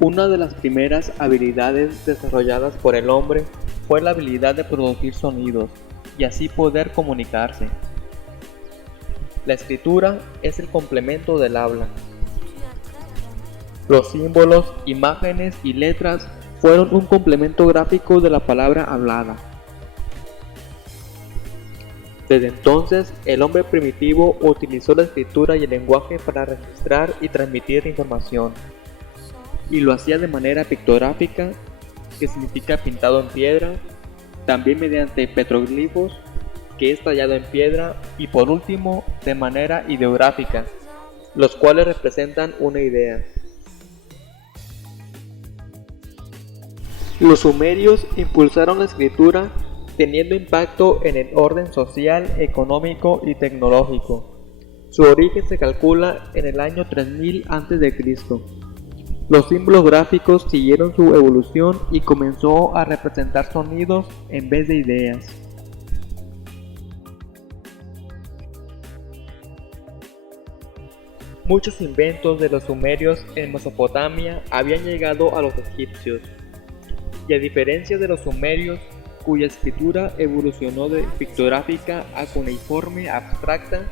Una de las primeras habilidades desarrolladas por el hombre fue la habilidad de producir sonidos y así poder comunicarse. La escritura es el complemento del habla. Los símbolos, imágenes y letras fueron un complemento gráfico de la palabra hablada. Desde entonces, el hombre primitivo utilizó la escritura y el lenguaje para registrar y transmitir información. Y lo hacía de manera pictográfica, que significa pintado en piedra, también mediante petroglifos, que es tallado en piedra, y por último, de manera ideográfica, los cuales representan una idea. Los sumerios impulsaron la escritura teniendo impacto en el orden social, económico y tecnológico. Su origen se calcula en el año 3000 a.C. Los símbolos gráficos siguieron su evolución y comenzó a representar sonidos en vez de ideas. Muchos inventos de los sumerios en Mesopotamia habían llegado a los egipcios, y a diferencia de los sumerios, cuya escritura evolucionó de pictográfica a cuneiforme abstracta,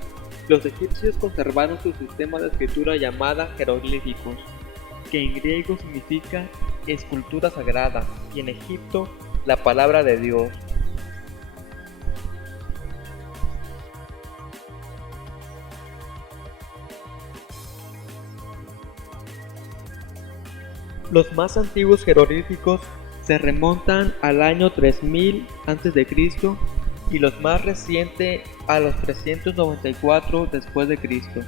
los egipcios conservaron su sistema de escritura llamada jeroglíficos, que en griego significa escultura sagrada y en Egipto la palabra de Dios. Los más antiguos jeroglíficos se remontan al año 3000 a.C. y los más recientes a los 394 después de Cristo.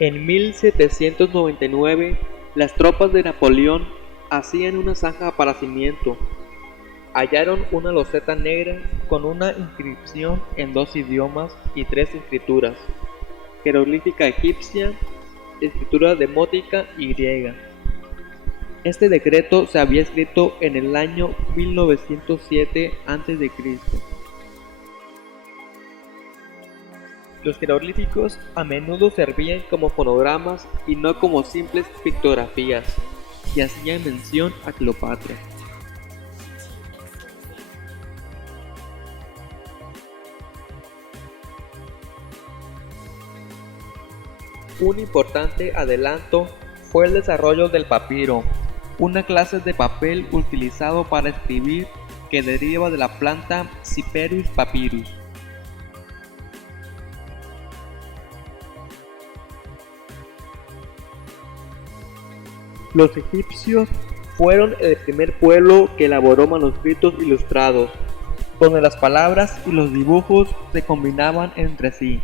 En 1799, las tropas de Napoleón hacían una zanja para cimiento. Hallaron una loseta negra con una inscripción en 2 idiomas y 3 escrituras: jeroglífica egipcia, escritura demótica y griega. Este decreto se había escrito en el año 1907 a.C. Los jeroglíficos a menudo servían como fonogramas y no como simples pictografías, y hacían mención a Cleopatra. Un importante adelanto fue el desarrollo del papiro, una clase de papel utilizado para escribir que deriva de la planta Cyperus papyrus. Los egipcios fueron el primer pueblo que elaboró manuscritos ilustrados, donde las palabras y los dibujos se combinaban entre sí.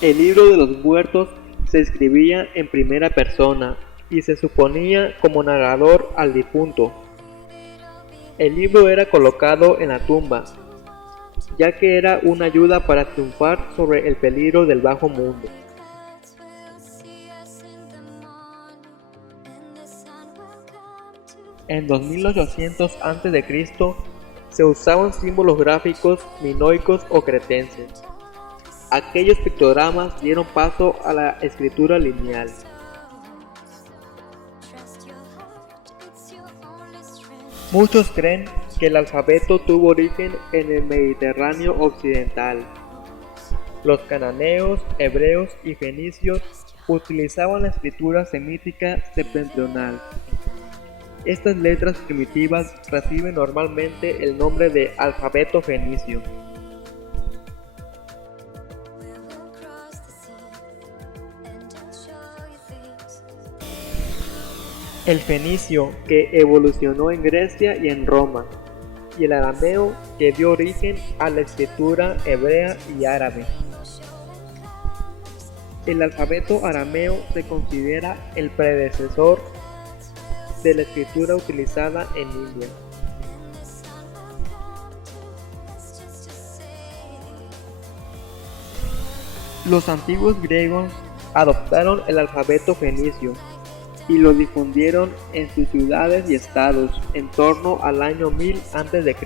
El libro de los muertos se escribía en primera persona y se suponía como narrador al difunto. El libro era colocado en la tumba, ya que era una ayuda para triunfar sobre el peligro del bajo mundo. En 2800 a.C. se usaban símbolos gráficos minoicos o cretenses. Aquellos pictogramas dieron paso a la escritura lineal. Muchos creen que el alfabeto tuvo origen en el Mediterráneo occidental. Los cananeos, hebreos y fenicios utilizaban la escritura semítica septentrional. Estas letras primitivas reciben normalmente el nombre de alfabeto fenicio. el fenicio, que evolucionó en Grecia y en Roma, y el arameo, que dio origen a la escritura hebrea y árabe. El alfabeto arameo se considera el predecesor de la escritura utilizada en India. Los antiguos griegos adoptaron el alfabeto fenicio y lo difundieron en sus ciudades y estados en torno al año 1000 a.C.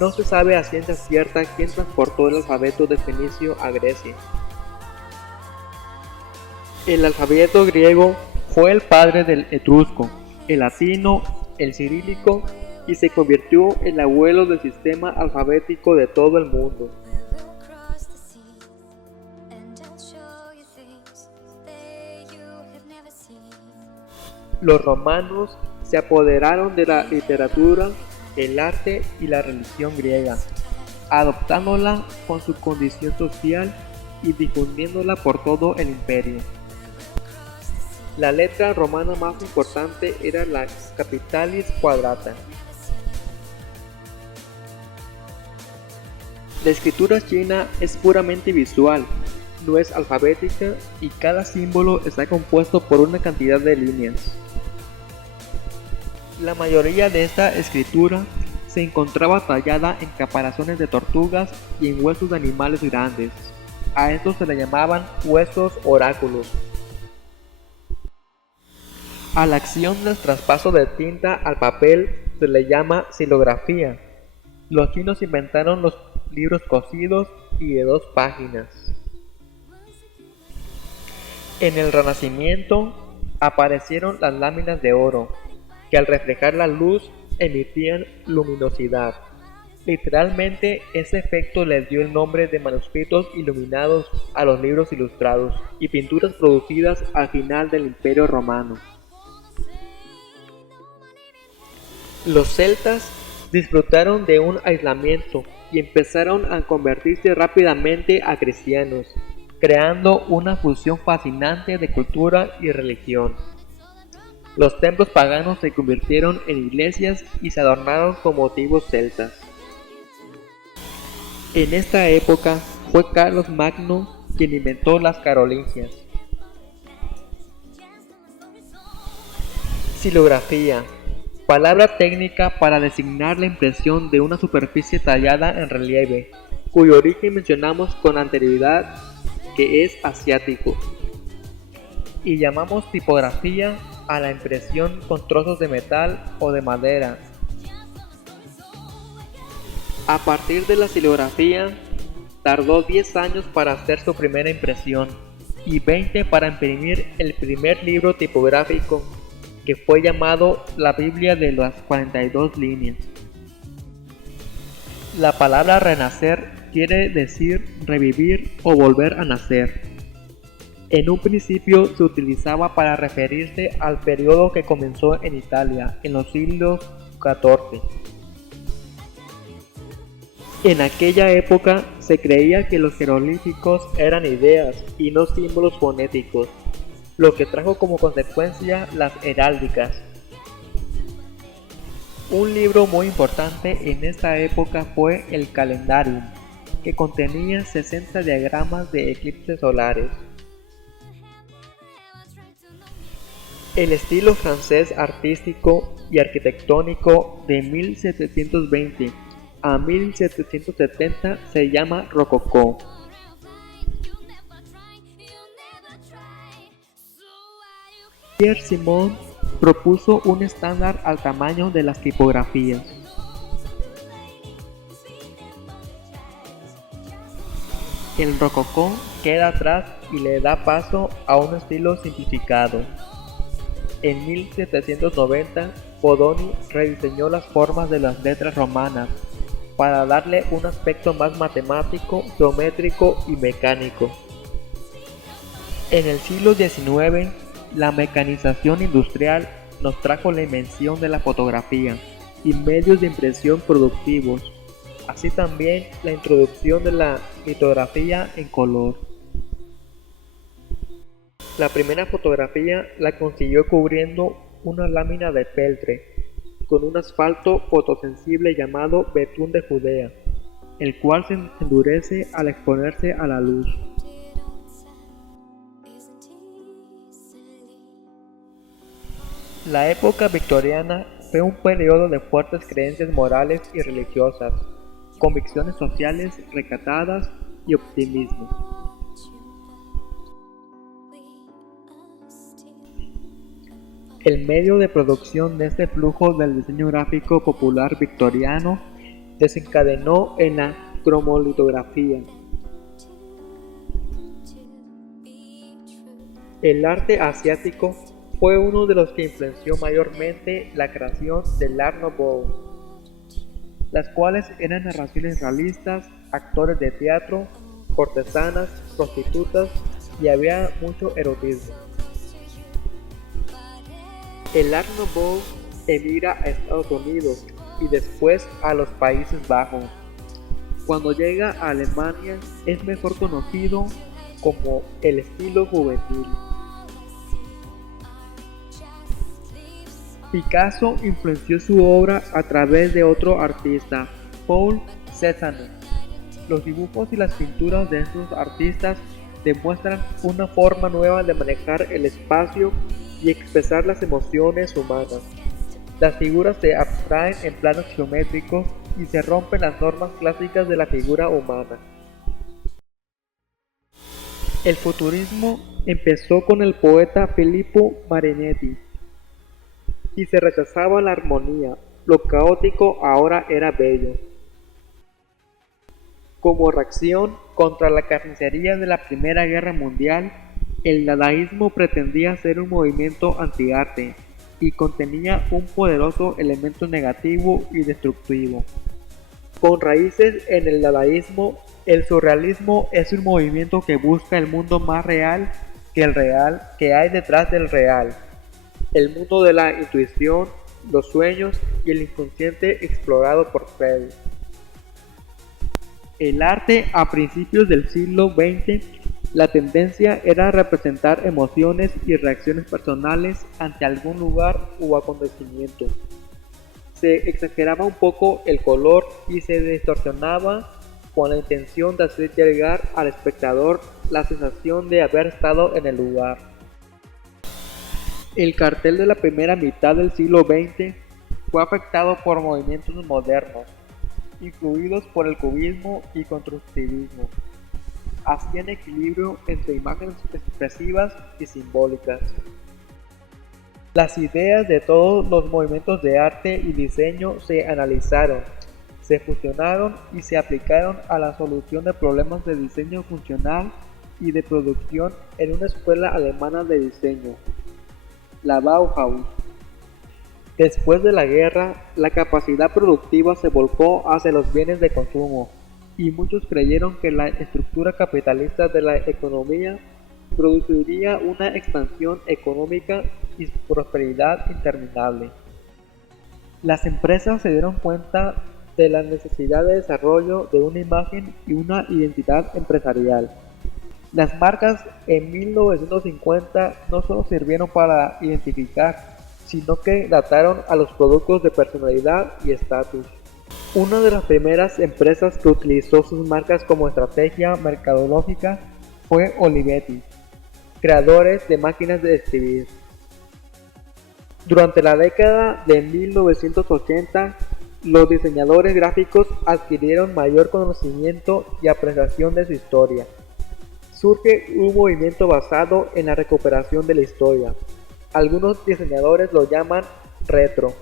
No se sabe a ciencia cierta quién transportó el alfabeto de fenicio a Grecia. El alfabeto griego fue el padre del etrusco, el latino, el cirílico y se convirtió en el abuelo del sistema alfabético de todo el mundo. Los romanos se apoderaron de la literatura, el arte y la religión griega, adoptándola con su condición social y difundiéndola por todo el imperio. La letra romana más importante era la Capitalis Quadrata. La escritura china es puramente visual, no es alfabética y cada símbolo está compuesto por una cantidad de líneas. La mayoría de esta escritura se encontraba tallada en caparazones de tortugas y en huesos de animales grandes. A estos se le llamaban huesos oráculos. A la acción del traspaso de tinta al papel se le llama xilografía. Los chinos inventaron los libros cosidos y de 2 páginas. En el Renacimiento aparecieron las láminas de oro, que al reflejar la luz emitían luminosidad. Literalmente, ese efecto les dio el nombre de manuscritos iluminados a los libros ilustrados y pinturas producidas al final del Imperio Romano. Los celtas disfrutaron de un aislamiento y empezaron a convertirse rápidamente a cristianos, creando una fusión fascinante de cultura y religión. Los templos paganos se convirtieron en iglesias y se adornaron con motivos celtas. En esta época fue Carlos Magno quien inventó las carolingias. Xilografía, palabra técnica para designar la impresión de una superficie tallada en relieve, cuyo origen mencionamos con anterioridad que es asiático, y llamamos tipografía a la impresión con trozos de metal o de madera. A partir de la xilografía, tardó 10 años para hacer su primera impresión y 20 para imprimir el primer libro tipográfico, que fue llamado la Biblia de las 42 líneas. La palabra renacer quiere decir revivir o volver a nacer. En un principio se utilizaba para referirse al periodo que comenzó en Italia en los siglos XIV. En aquella época se creía que los jeroglíficos eran ideas y no símbolos fonéticos, lo que trajo como consecuencia las heráldicas. Un libro muy importante en esta época fue el Calendarium, que contenía 60 diagramas de eclipses solares. El estilo francés artístico y arquitectónico de 1720 a 1770 se llama rococó. Pierre Simon propuso un estándar al tamaño de las tipografías. El rococó queda atrás y le da paso a un estilo simplificado. En 1790, Bodoni rediseñó las formas de las letras romanas para darle un aspecto más matemático, geométrico y mecánico. En el siglo XIX, la mecanización industrial nos trajo la invención de la fotografía y medios de impresión productivos, así también la introducción de la litografía en color. La primera fotografía la consiguió cubriendo una lámina de peltre con un asfalto fotosensible llamado betún de Judea, el cual se endurece al exponerse a la luz. La época victoriana fue un periodo de fuertes creencias morales y religiosas, convicciones sociales recatadas y optimismo. El medio de producción de este flujo del diseño gráfico popular victoriano desencadenó en la cromolitografía. El arte asiático fue uno de los que influenció mayormente la creación del Art Nouveau, las cuales eran narraciones realistas, actores de teatro, cortesanas, prostitutas y había mucho erotismo. El Art Nouveau emigra a Estados Unidos y después a los Países Bajos. Cuando llega a Alemania es mejor conocido como el estilo juvenil. Picasso influenció su obra a través de otro artista, Paul Cézanne. Los dibujos y las pinturas de estos artistas demuestran una forma nueva de manejar el espacio y expresar las emociones humanas. Las figuras se abstraen en planos geométricos y se rompen las normas clásicas de la figura humana. El futurismo empezó con el poeta Filippo Marinetti y se rechazaba la armonía, lo caótico ahora era bello. Como reacción contra la carnicería de la Primera Guerra Mundial, el dadaísmo pretendía ser un movimiento antiarte y contenía un poderoso elemento negativo y destructivo. Con raíces en el dadaísmo, el surrealismo es un movimiento que busca el mundo más real que hay detrás del real, el mundo de la intuición, los sueños y el inconsciente explorado por Freud. El arte a principios del siglo XX, la tendencia era representar emociones y reacciones personales ante algún lugar o acontecimiento. Se exageraba un poco el color y se distorsionaba con la intención de hacer llegar al espectador la sensación de haber estado en el lugar. El cartel de la primera mitad del siglo XX fue afectado por movimientos modernos, influidos por el cubismo y constructivismo. Hacían equilibrio entre imágenes expresivas y simbólicas. Las ideas de todos los movimientos de arte y diseño se analizaron, se fusionaron y se aplicaron a la solución de problemas de diseño funcional y de producción en una escuela alemana de diseño, la Bauhaus. Después de la guerra, la capacidad productiva se volcó hacia los bienes de consumo, y muchos creyeron que la estructura capitalista de la economía produciría una expansión económica y prosperidad interminable. Las empresas se dieron cuenta de la necesidad de desarrollo de una imagen y una identidad empresarial. Las marcas en 1950 no solo sirvieron para identificar, sino que dataron a los productos de personalidad y estatus. Una de las primeras empresas que utilizó sus marcas como estrategia mercadológica fue Olivetti, creadores de máquinas de escribir. Durante la década de 1980, los diseñadores gráficos adquirieron mayor conocimiento y apreciación de su historia. Surge un movimiento basado en la recuperación de la historia. Algunos diseñadores lo llaman retro.